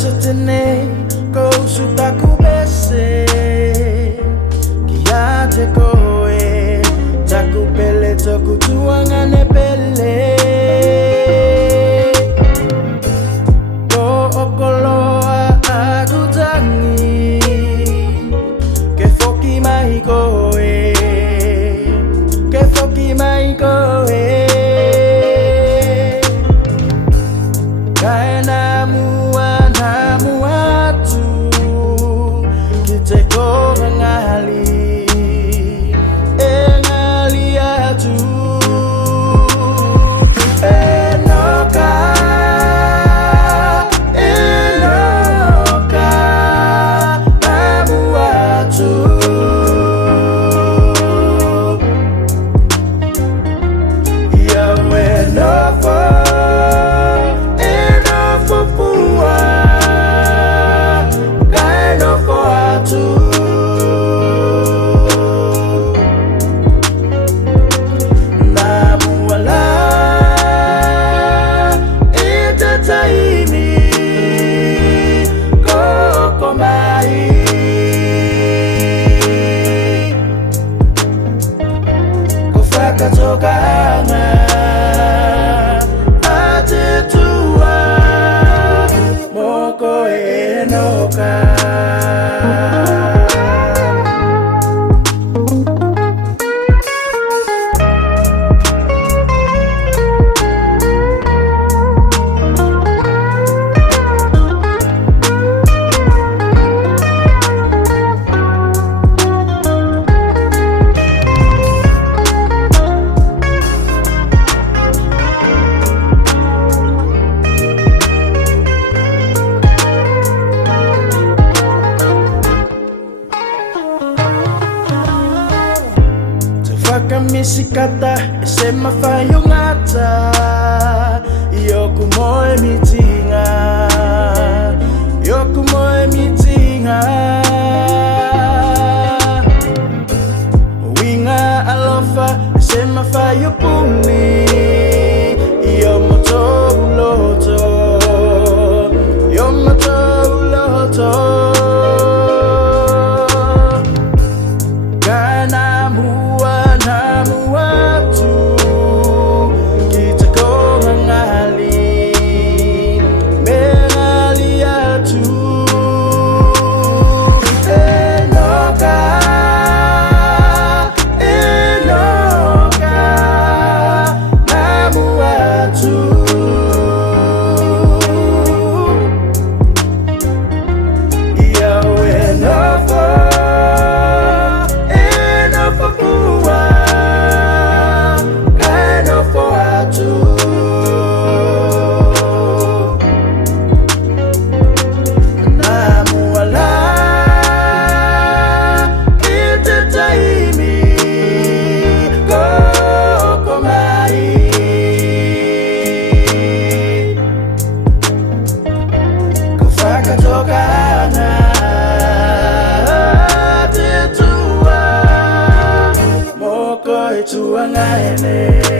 sotene ko sutaku bese kia te koe taku pele toku tuangane pele ko okoloa aku tangi ke foki mai koe ke foki mai koe Katokana atetua moko enoka Misikata esema fayo ngata yoku moe mitinga winga alofa esema fayo pumi yo moto uloto Tuangaene